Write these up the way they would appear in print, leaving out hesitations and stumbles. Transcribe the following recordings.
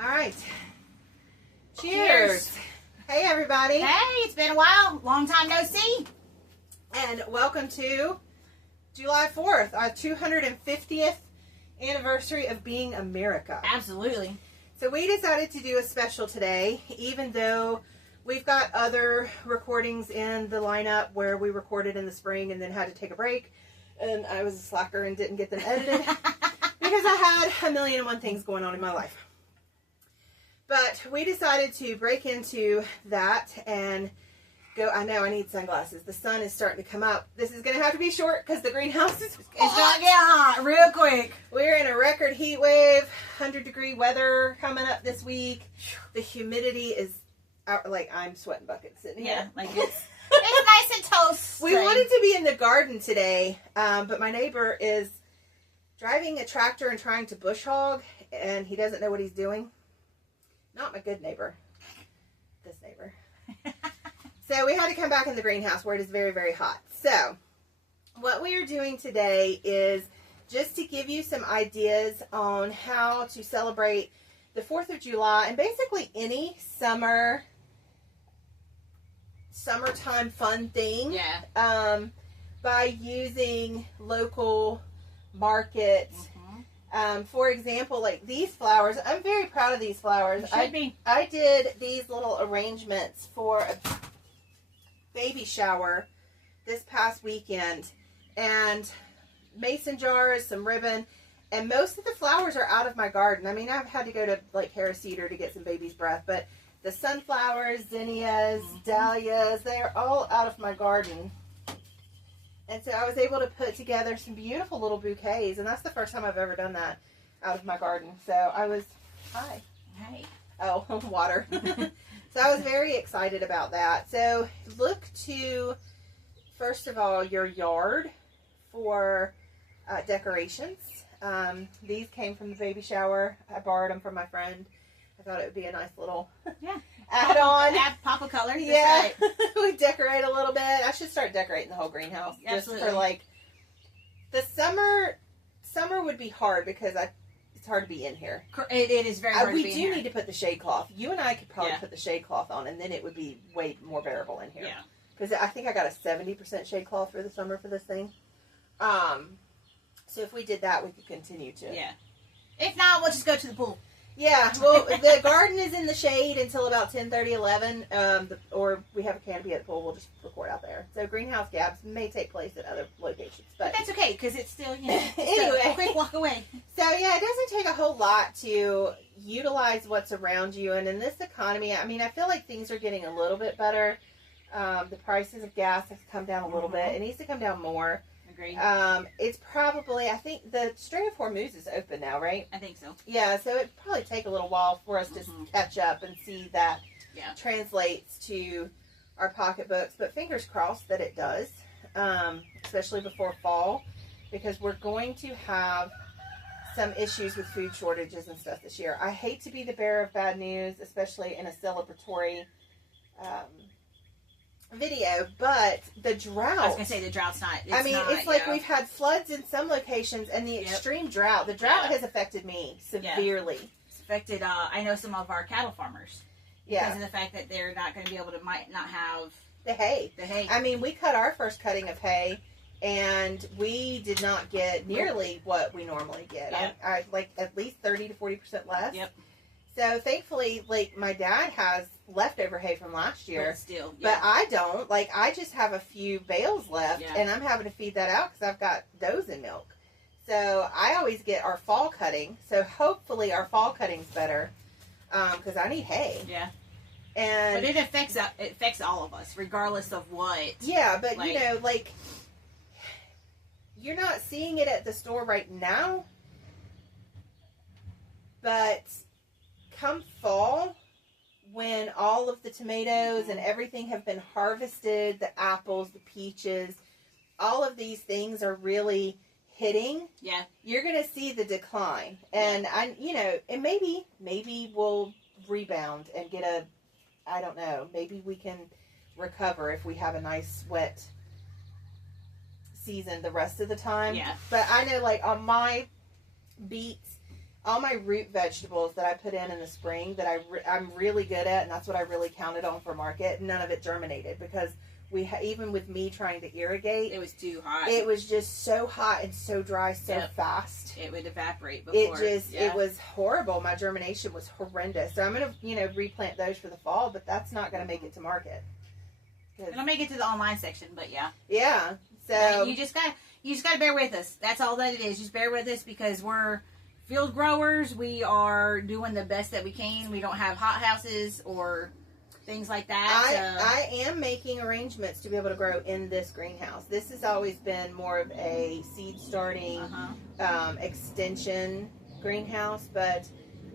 All right. Cheers. Hey, everybody. Hey, it's been a while. Long time no see. And welcome to July 4th, our 250th anniversary of being America. Absolutely. So we decided to do a special today, even though we've got other recordings in the lineup where we recorded in the spring and then had to take a break. And I was a slacker and didn't get them edited because I had a million and one things going on in my life. But we decided to break into that and go. I know I need sunglasses. The sun is starting to come up. This is going to have to be short because the greenhouse is It's going to get hot real quick. We're in a record heat wave, 100-degree weather coming up this week. The humidity is out, like I'm sweating buckets sitting here. Yeah, like it's nice and toast. We wanted to be in the garden today, but my neighbor is driving a tractor and trying to bush hog, and he doesn't know what he's doing. Not my good neighbor. This neighbor. So we had to come back in the greenhouse where it is very, very hot. So what we are doing today is just to give you some ideas on how to celebrate the 4th of July and basically any summertime fun thing. Yeah. By using local market. For example, like these flowers, I'm very proud of these flowers. I did these little arrangements for a baby shower this past weekend, and mason jars, some ribbon, and most of the flowers are out of my garden. I mean, I've had to go to like Harris Cedar to get some baby's breath, but the sunflowers, zinnias, dahlias, they are all out of my garden. And so I was able to put together some beautiful little bouquets, and that's the first time I've ever done that out of my garden. So I was, hi. Hey. Oh, water. So I was very excited about that. So look to, first of all, your yard for decorations. These came from the baby shower. I borrowed them from my friend. I thought it would be a nice little add-on. Pop a color. Yeah. Right. We decorate a little bit. I should start decorating the whole greenhouse. Absolutely. Just for like, the summer would be hard because it's hard to be in here. It is very hard to be in here. We do need to put the shade cloth. You and I could probably put the shade cloth on, and then it would be way more bearable in here. Yeah. Because I think I got a 70% shade cloth for the summer for this thing. So if we did that, we could continue to. Yeah. If not, we'll just go to the pool. Yeah, well, the garden is in the shade until about 10:30, 11, or we have a canopy at the pool. We'll just record out there. So greenhouse gaps may take place at other locations. But that's okay, because it's still, anyway, a quick walk away. So, yeah, it doesn't take a whole lot to utilize what's around you. And in this economy, I mean, I feel like things are getting a little bit better. The prices of gas have come down a little bit. It needs to come down more. Agreed. It's probably, I think the String of Hormuz is open now, right? I think so. Yeah, so it'd probably take a little while for us to catch up and see that translates to our pocketbooks. But fingers crossed that it does, especially before fall, because we're going to have some issues with food shortages and stuff this year. I hate to be the bearer of bad news, especially in a celebratory video, but the drought. I was going to say the drought's not. It's like we've had floods in some locations, and the extreme drought. The drought has affected me severely. It's affected, I know some of our cattle farmers. Because of the fact that they're not going to be able to, might not have the hay. I mean, we cut our first cutting of hay, and we did not get nearly what we normally get. I like at least 30 to 40% less. Yep. So thankfully, like, my dad has leftover hay from last year. But still, But I don't. Like, I just have a few bales left, and I'm having to feed that out because I've got does in milk. So I always get our fall cutting. So hopefully our fall cutting's better because I need hay. Yeah. And but it affects all of us, regardless of what. Yeah, but, like, you know, like, you're not seeing it at the store right now, but come fall, when all of the tomatoes and everything have been harvested, the apples, the peaches, all of these things are really hitting. Yeah. You're going to see the decline. And and maybe we'll rebound and get I don't know, maybe we can recover if we have a nice wet season the rest of the time. Yeah. But I know, like, on my beets, all my root vegetables that I put in the spring that I'm really good at, and that's what I really counted on for market, none of it germinated because even with me trying to irrigate, it was too hot. It was just so hot and so dry so fast. It would evaporate before. It was horrible. My germination was horrendous. So I'm going to, replant those for the fall, but that's not going to make it to market. It'll make it to the online section, but yeah. Yeah. So you just gotta bear with us. That's all that it is. Just bear with us because we're field growers. We are doing the best that we can. We don't have hot houses or things like that. I am making arrangements to be able to grow in this greenhouse. This has always been more of a seed starting extension greenhouse, but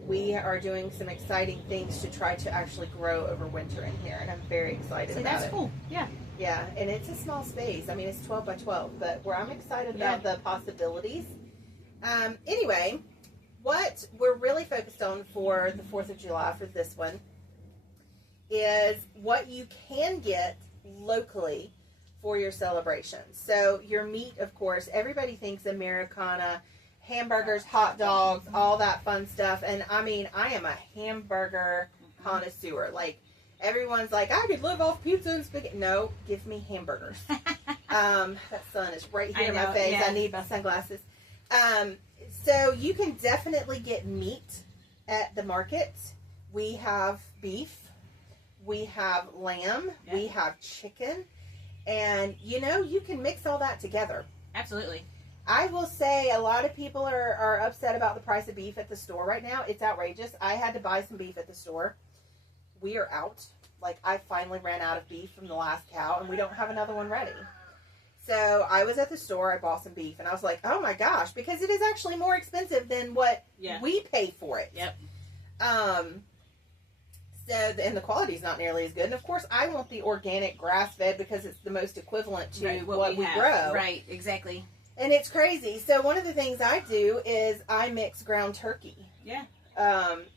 we are doing some exciting things to try to actually grow over winter in here, and I'm very excited about it. That's cool. Yeah. Yeah, and it's a small space. I mean, it's 12 by 12, but I'm excited about the possibilities. Anyway, what we're really focused on for the 4th of July for this one is what you can get locally for your celebrations. So your meat, of course, everybody thinks Americana, hamburgers, hot dogs, all that fun stuff. And I mean, I am a hamburger connoisseur. Like, everyone's like, I could live off pizza and spaghetti. No, give me hamburgers. That sun is right here in my face. Yeah. I need my sunglasses. So you can definitely get meat at the market. We have beef. We have lamb. Yeah. We have chicken. And, you can mix all that together. Absolutely. I will say a lot of people are upset about the price of beef at the store right now. It's outrageous. I had to buy some beef at the store. We are out. Like, I finally ran out of beef from the last cow, and we don't have another one ready. So I was at the store. I bought some beef, and I was like, oh, my gosh, because it is actually more expensive than what we pay for it. Yep. And the quality is not nearly as good. And, of course, I want the organic grass-fed because it's the most equivalent to what we grow. Right, exactly. And it's crazy. So one of the things I do is I mix ground turkey. Yeah.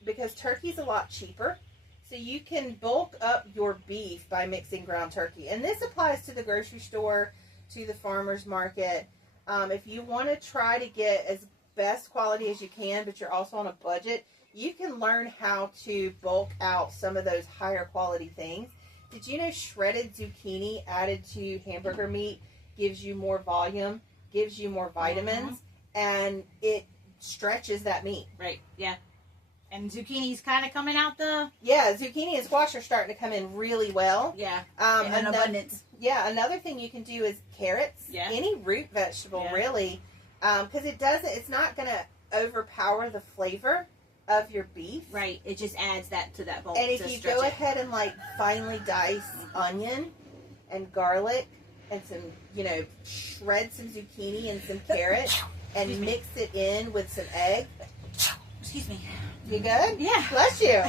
Because turkey's a lot cheaper. So you can bulk up your beef by mixing ground turkey. And this applies to the grocery store, to the farmer's market. If you want to try to get as best quality as you can, but you're also on a budget, you can learn how to bulk out some of those higher quality things. Did you know shredded zucchini added to hamburger meat gives you more volume, gives you more vitamins, and it stretches that meat? Right, yeah. And zucchini's kind of coming out zucchini and squash are starting to come in really well. Yeah, in abundance. Yeah, another thing you can do is carrots. Yeah. Any root vegetable, really, because it's not going to overpower the flavor of your beef. Right, it just adds that to that bowl. And if you go ahead and finely dice onion and garlic and some, shred some zucchini and some carrot and mix it in with some egg. Excuse me. You good? Yeah. Bless you.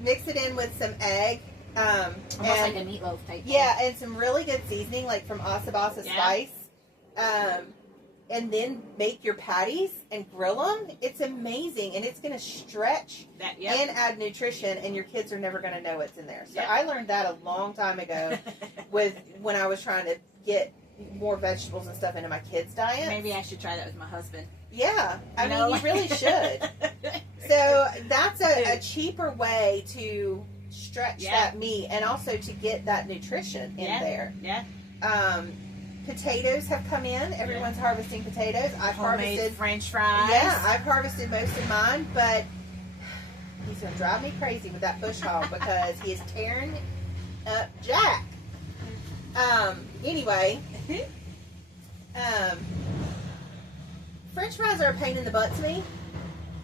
Mix it in with some egg. Almost like a meatloaf type. Yeah, and some really good seasoning, like from Asabasa Spice. And then make your patties and grill them. It's amazing, and it's going to stretch and add nutrition, and your kids are never going to know what's in there. So I learned that a long time ago when I was trying to get more vegetables and stuff into my kids' diet. Maybe I should try that with my husband. Yeah, I mean, you really should. So that's a cheaper way to stretch that meat and also to get that nutrition in there. Yeah. Potatoes have come in. Everyone's harvesting potatoes. I've harvested French fries. Yeah, I've harvested most of mine, but he's going to drive me crazy with that bush hog because he is tearing up Jack. Anyway, French fries are a pain in the butt to me.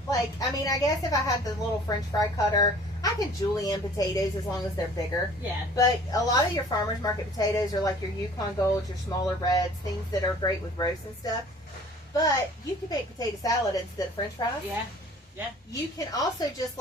Like, I mean, I guess if I had the little French fry cutter, I can julienne potatoes as long as they're bigger. Yeah. But a lot of your farmer's market potatoes are like your Yukon Golds, your smaller reds, things that are great with roast and stuff. But you can make potato salad instead of French fries. Yeah. Yeah. You can also just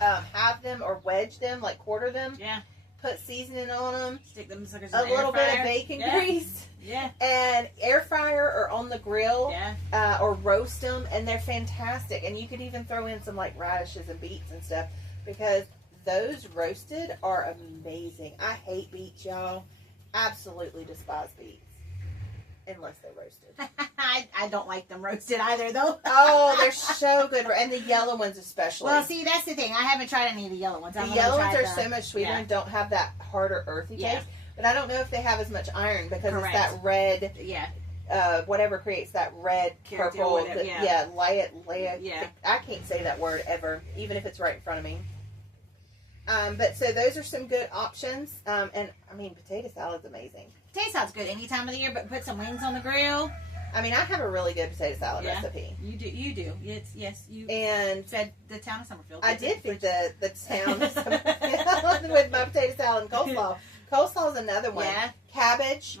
have them or wedge them, like quarter them. Yeah. Put seasoning on them. Stick them suckers in the air fryer. A little bit of bacon grease. Yeah. And air fryer or on the grill. Yeah. Or roast them, and they're fantastic. And you could even throw in some radishes and beets and stuff because those roasted are amazing. I hate beets, y'all. Absolutely despise beets. unless they're roasted. I don't like them roasted either, though. Oh, they're so good. And the yellow ones especially. Well, see, that's the thing. I haven't tried any of the yellow ones. The yellow ones are so much sweeter and don't have that harder, earthy taste. But I don't know if they have as much iron because it's that red, whatever creates that red, purple, I can't say that word ever, even if it's right in front of me. But so those are some good options. And I mean, potato salad's amazing. Potato salad's good any time of the year, but put some wings on the grill. I mean, I have a really good potato salad recipe. You do. Yes, you and said the town of Summerfield. I did feed the town of Summerfield with my potato salad and coleslaw. Coleslaw is another one. Yeah. Cabbage.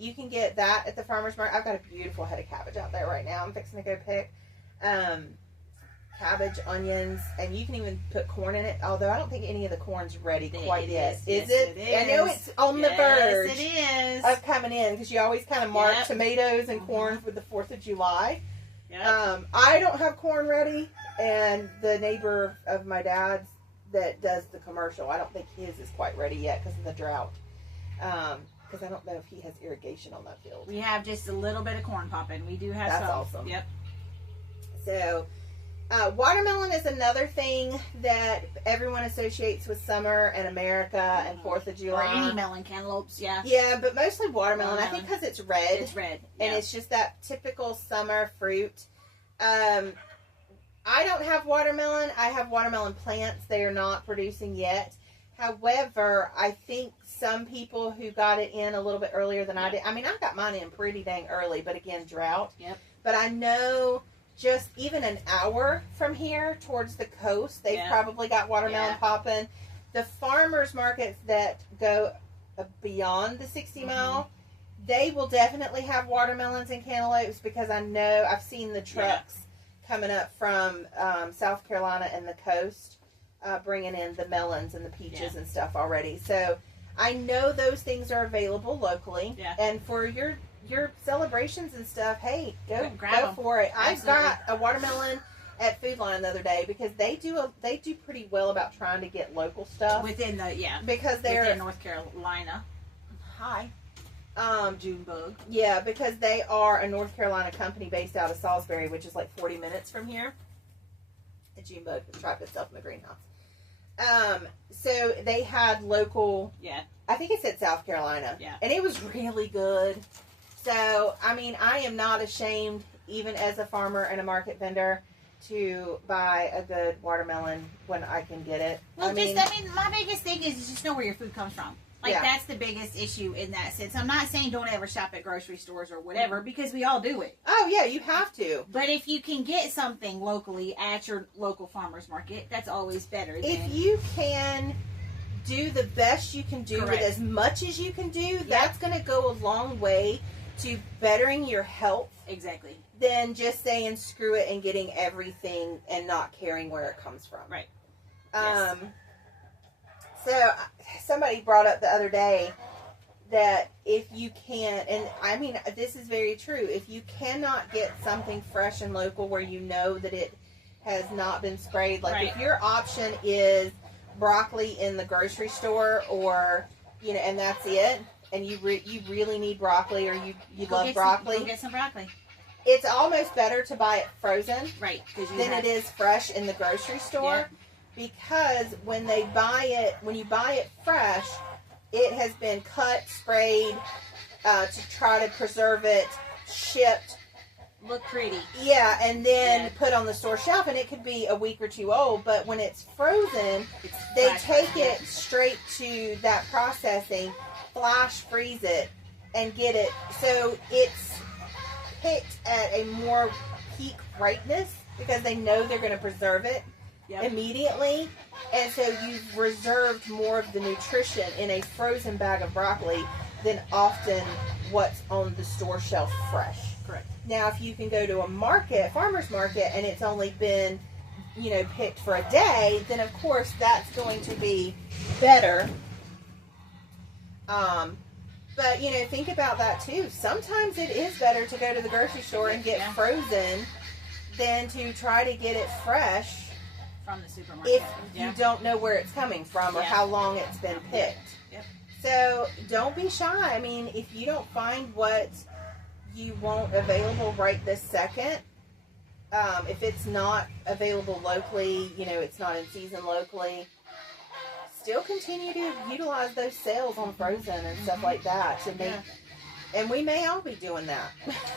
You can get that at the farmer's market. I've got a beautiful head of cabbage out there right now. I'm fixing to go pick. Cabbage, onions, and you can even put corn in it. Although I don't think any of the corn's ready quite yet. Is it? I know it's on the verge. It is of coming in because you always kind of mark tomatoes and corn for the 4th of July. Yep. I don't have corn ready, and the neighbor of my dad's that does the commercial, I don't think his is quite ready yet because of the drought. Because I don't know if he has irrigation on that field. We have just a little bit of corn popping. We do have some. That's awesome. Yep. So. Watermelon is another thing that everyone associates with summer and America and 4th of July. Or any melon, cantaloupes, Yeah, but mostly watermelon. I think because it's red. It's red. And it's just that typical summer fruit. I don't have watermelon. I have watermelon plants. They are not producing yet. However, I think some people who got it in a little bit earlier than I did. I mean, I got mine in pretty dang early, but again, drought. Yep. But I know... just even an hour from here towards the coast, they've probably got watermelon popping. The farmers markets that go beyond the 60 mile, they will definitely have watermelons and cantaloupes because I know I've seen the trucks coming up from South Carolina and the coast bringing in the melons and the peaches and stuff already. So I know those things are available locally. Yeah. And for your celebrations and stuff, hey, go for it. I got a watermelon at Food Line the other day because they do pretty well about trying to get local stuff within the because they're within North Carolina. Hi, Junebug. Yeah, because they are a North Carolina company based out of Salisbury, which is like 40 minutes from here. The Junebug trapped itself in the greenhouse. So they had local. Yeah. I think it said South Carolina. Yeah. And it was really good. So, I mean, I am not ashamed, even as a farmer and a market vendor, to buy a good watermelon when I can get it. Well, my biggest thing is just know where your food comes from. Like, that's the biggest issue in that sense. I'm not saying don't ever shop at grocery stores or whatever, because we all do it. Oh, yeah, you have to. But if you can get something locally at your local farmer's market, that's always better. If you can do the best you can do with as much as you can do, that's going to go a long way to bettering your health. Exactly. Than just saying screw it and getting everything and not caring where it comes from. Right. So somebody brought up the other day that if you can't, and I mean, this is very true, if you cannot get something fresh and local where you know that it has not been sprayed, like if your option is broccoli in the grocery store or, and that's it, and you really need broccoli or you love broccoli. Go get some broccoli. It's almost better to buy it frozen than it is fresh in the grocery store because when you buy it fresh, it has been cut, sprayed to try to preserve it, shipped. Look pretty. Yeah, and then put on the store shelf, and it could be a week or two old, but when it's frozen, they take it straight to that processing, flash freeze it, and get it. So it's picked at a more peak ripeness because they know they're going to preserve it immediately. And so you've reserved more of the nutrition in a frozen bag of broccoli than often what's on the store shelf fresh. Correct. Now, if you can go to a farmer's market, and it's only been, picked for a day, then of course that's going to be better. But, think about that too. Sometimes it is better to go to the grocery store and get frozen than to try to get it fresh from the supermarket. If you don't know where it's coming from or how long it's been picked. Yep. So don't be shy. I mean, if you don't find what you won't available right this second. If it's not available locally, you know, it's not in season locally, still continue to utilize those sales on frozen and stuff like that to make, and we may all be doing that.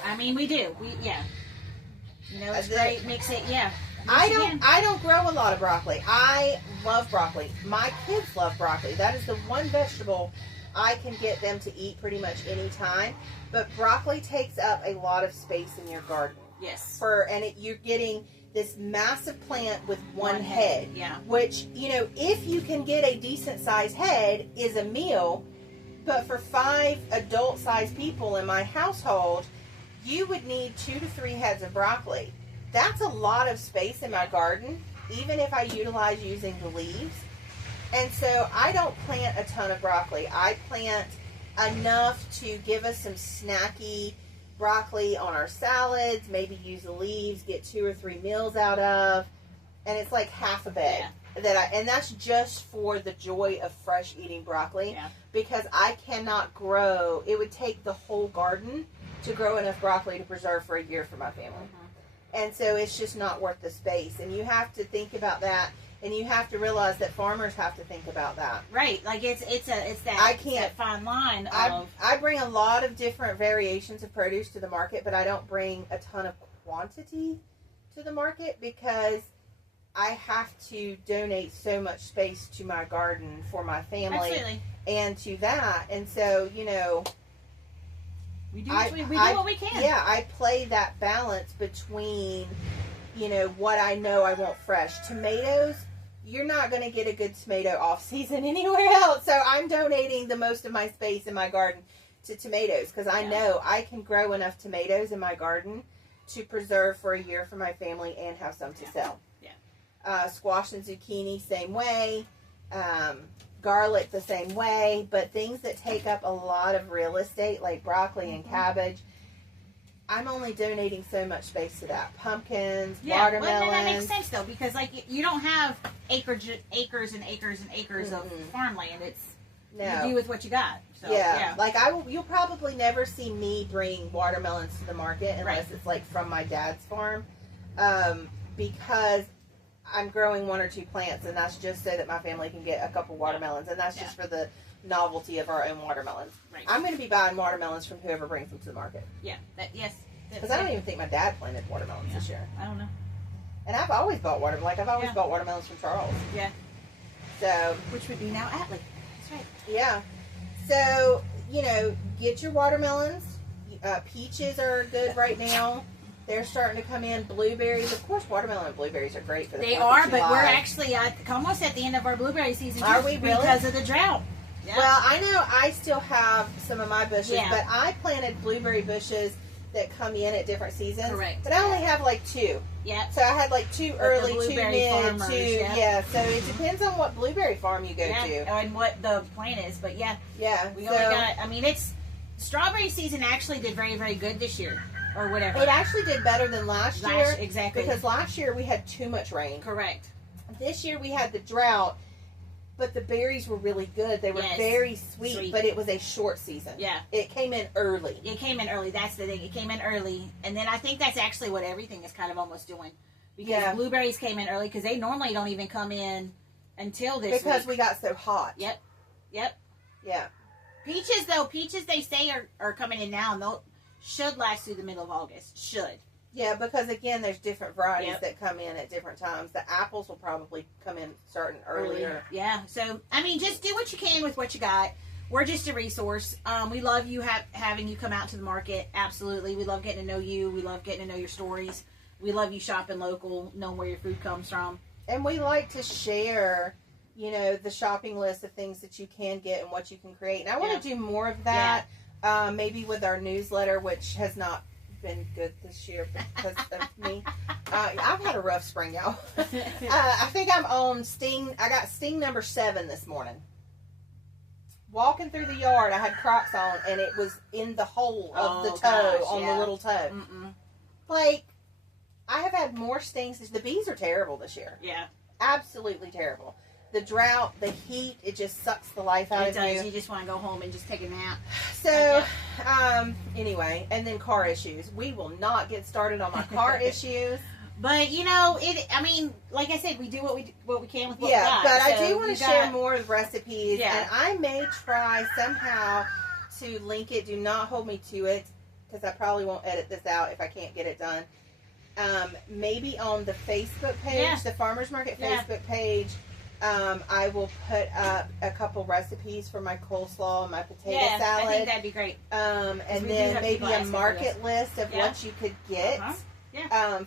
I mean, we do. You know, it's great. Mix it, I don't grow a lot of broccoli. I love broccoli. My kids love broccoli. That is the one vegetable I can get them to eat pretty much any time. But broccoli takes up a lot of space in your garden. Yes. You're getting this massive plant with one head. Yeah. Which, you know, if you can get a decent sized head, is a meal. But for 5 adult sized people in my household, you would need 2 to 3 heads of broccoli. That's a lot of space in my garden, even if I utilize using the leaves. And so I don't plant a ton of broccoli. I plant enough to give us some snacky broccoli on our salads, maybe use the leaves, get 2 or 3 meals out of, and it's like half a bed. And that's just for the joy of fresh eating broccoli, because I cannot grow. It would take the whole garden to grow enough broccoli to preserve for a year for my family. And so it's just not worth the space. And you have to think about that, and you have to realize that farmers have to think about that. Right. Like it's that fine line of... I bring a lot of different variations of produce to the market, but I don't bring a ton of quantity to the market because I have to donate so much space to my garden for my family. Absolutely. And to that. And so, you know... We do what we can. Yeah, I play that balance between, you know, what I know I want fresh. Tomatoes, you're not going to get a good tomato off season anywhere else. So I'm donating the most of my space in my garden to tomatoes because I know I can grow enough tomatoes in my garden to preserve for a year for my family and have some to sell. Squash and zucchini, same way. Garlic the same way, but things that take up a lot of real estate like broccoli and cabbage, I'm only donating so much space to that. Pumpkins, watermelons. Well, that makes sense though, because like you don't have acres and acres and acres of farmland. It's you do with what you got. So, like you'll probably never see me bring watermelons to the market unless it's like from my dad's farm, because I'm growing 1 or 2 plants, and that's just so that my family can get a couple watermelons, and that's just for the novelty of our own watermelons. Right. I'm going to be buying watermelons from whoever brings them to the market. Because I don't even think my dad planted watermelons this year. I don't know. And I've always bought bought watermelons from Charles. Yeah. So. Which would be now Atlee. That's right. Yeah. So, you know, get your watermelons. Peaches are good right now. They're starting to come in. Blueberries, of course, watermelon and blueberries are great for the 4th of July. They are, but we're actually almost at the end of our blueberry season. Are we really? Because of the drought. Yeah. Well, I know I still have some of my bushes, but I planted blueberry bushes that come in at different seasons. Correct. But I only have like 2. Yeah. So I had like 2 early, 2 mid, 2. Yeah. So it depends on what blueberry farm you go to. And what the plant is. But yeah. We only got, I mean, strawberry season actually did very, very good this year. Or whatever. It actually did better than last year. Exactly. Because last year we had too much rain. Correct. This year we had the drought, but the berries were really good. They were very sweet, but it was a short season. Yeah. It came in early. That's the thing. It came in early. And then I think that's actually what everything is kind of almost doing. Because blueberries came in early because they normally don't even come in until this Because week. we got so hot. Yep. Yeah. Peaches they say are coming in now, and they'll should last through the middle of August. Should. Yeah, because again, there's different varieties that come in at different times. The apples will probably come in starting earlier. Yeah. So, I mean, just do what you can with what you got. We're just a resource. We love you having you come out to the market. Absolutely. We love getting to know you. We love getting to know your stories. We love you shopping local, knowing where your food comes from. And we like to share, you know, the shopping list of things that you can get and what you can create. And I want to do more of that. Maybe with our newsletter, which has not been good this year because of me. I've had a rough spring, y'all. I think I'm on sting. I got sting number 7 this morning. Walking through the yard, I had Crocs on, and it was in the hole of the toe, the little toe. Like, I have had more stings. The bees are terrible this year. Yeah. Absolutely terrible. the drought, the heat, it just sucks the life out of you. It does. You just want to go home and just take a nap. So, anyway, and then car issues. We will not get started on my car issues. But you know, I mean, like I said, we do what we can with what we got. But I do want to share more recipes, Yeah. and I may try somehow to link it. Do not hold me to it, because I probably won't edit this out if I can't get it done. Maybe on the Facebook page, the Farmers Market Facebook page, I will put up a couple recipes for my coleslaw and my potato salad. I think that'd be great. And then maybe a market list of what you could get.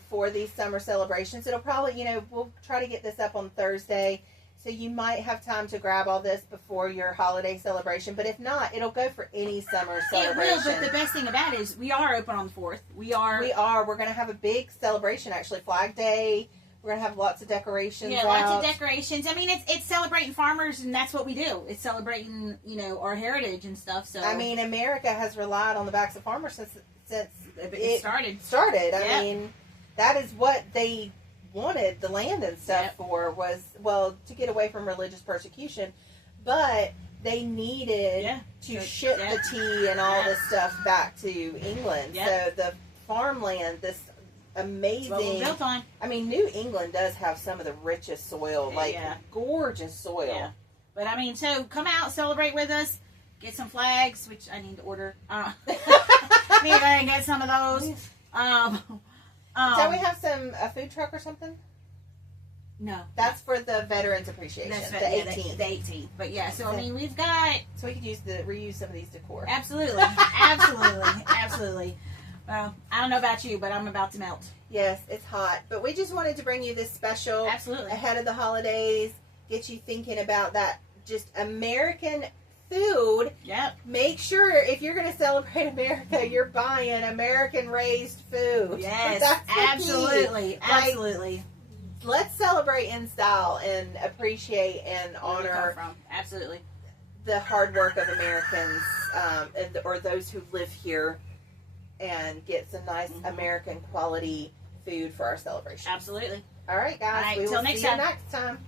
For these summer celebrations. It'll probably, we'll try to get this up on Thursday, so you might have time to grab all this before your holiday celebration. But if not, it'll go for any summer celebration. It will, but the best thing about it is we are open on the 4th. We are. We're going to have a big celebration, actually. Flag Day. We're going to have lots of decorations out. Lots of decorations. I mean, it's celebrating farmers, and that's what we do. It's celebrating, our heritage and stuff. So I mean, America has relied on the backs of farmers since it started. I mean, that is what they wanted the land and stuff for, was, to get away from religious persecution. But they needed to ship the tea and all this stuff back to England. So the farmland, this amazing... What we're built on. I mean, New England does have some of the richest soil, gorgeous soil. Yeah. But I mean, so come out, celebrate with us, get some flags, which I need to order. Need to go and get some of those. Don't we have a food truck or something? No. That's for the Veterans Appreciation. That's the 18th. The 18th. But yeah, so I mean, we've got... So we could reuse some of these decor. Absolutely. Absolutely. Well, I don't know about you, but I'm about to melt. Yes, it's hot. But we just wanted to bring you this special ahead of the holidays, get you thinking about that just American food. Yep. Make sure if you're going to celebrate America, you're buying American-raised food. Yes, absolutely. Absolutely. Let's celebrate in style and appreciate and honor absolutely the hard work of Americans or those who live here, and get some nice American quality food for our celebration. Absolutely. All right, guys. We will see you next time.